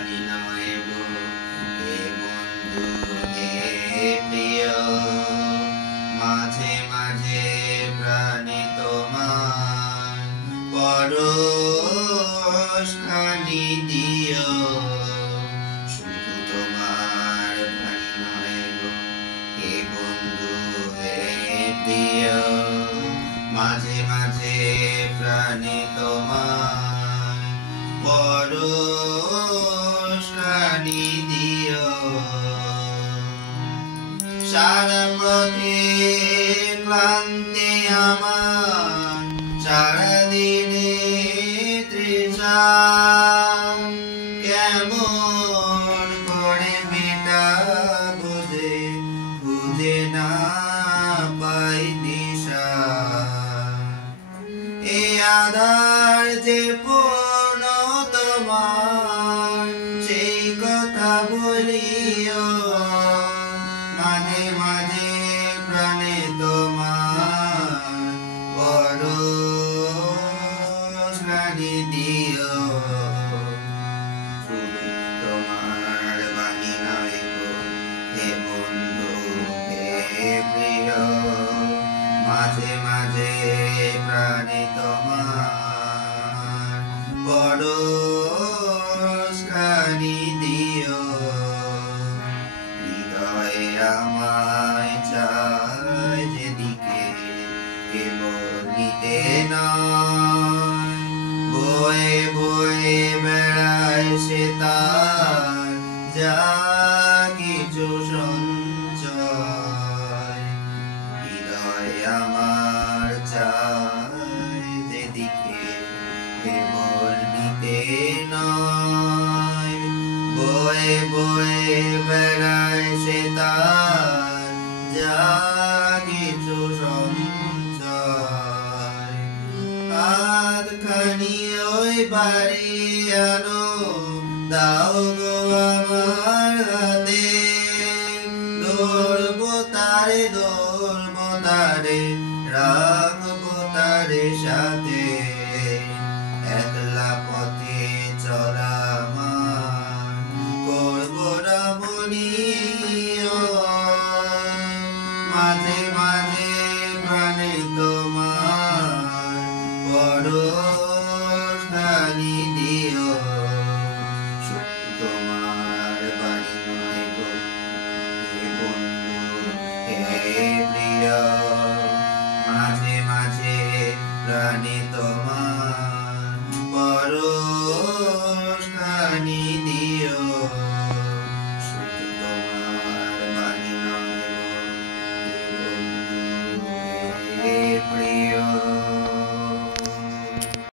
বাণী নয় গো হে বন্ধু হে প্রিয়, মাঝে মাঝে প্রাণে তোমার পরশখানি দিও। শুধু তোমার বাণী নয় গো হে বন্ধু হে প্রিয়, মাঝে মাঝে প্রাণে তোমার পরশখানি দিও। সারা পথে ক্লান্তি আমার, সারাদিনে তৃষা, কেমন করে মেটাবো যে খুঁজে না পাই দিশা। এ আধার যে পূর্ণ তোমার, সেই কথা বলিও। মাঝে মাঝে প্রাণে তোমার পরশখানি দিও। শুধু তোমার বাণী নয় গো হে বন্ধু হে প্রিয়, মাঝে মাঝে প্রাণে তোমার পরশখানি দিও। হৃদয়ে আমায় চায় যেদিকে, কেবল নিতে নয়। বয়ে বয়ে বেড়ায় সে তার যা কিছু সঞ্চয়। হৃদয় আমার চায় যেদিকে, কেবল নিতে নয়। বয়ে বয়ে বেড়ায় সে তার যা কিছু সঞ্চয়। হাতখানি ওই বাড়ি আনো, দাও গো আমার হাতে। ধরবো তারে রাখবো তারে সাথে।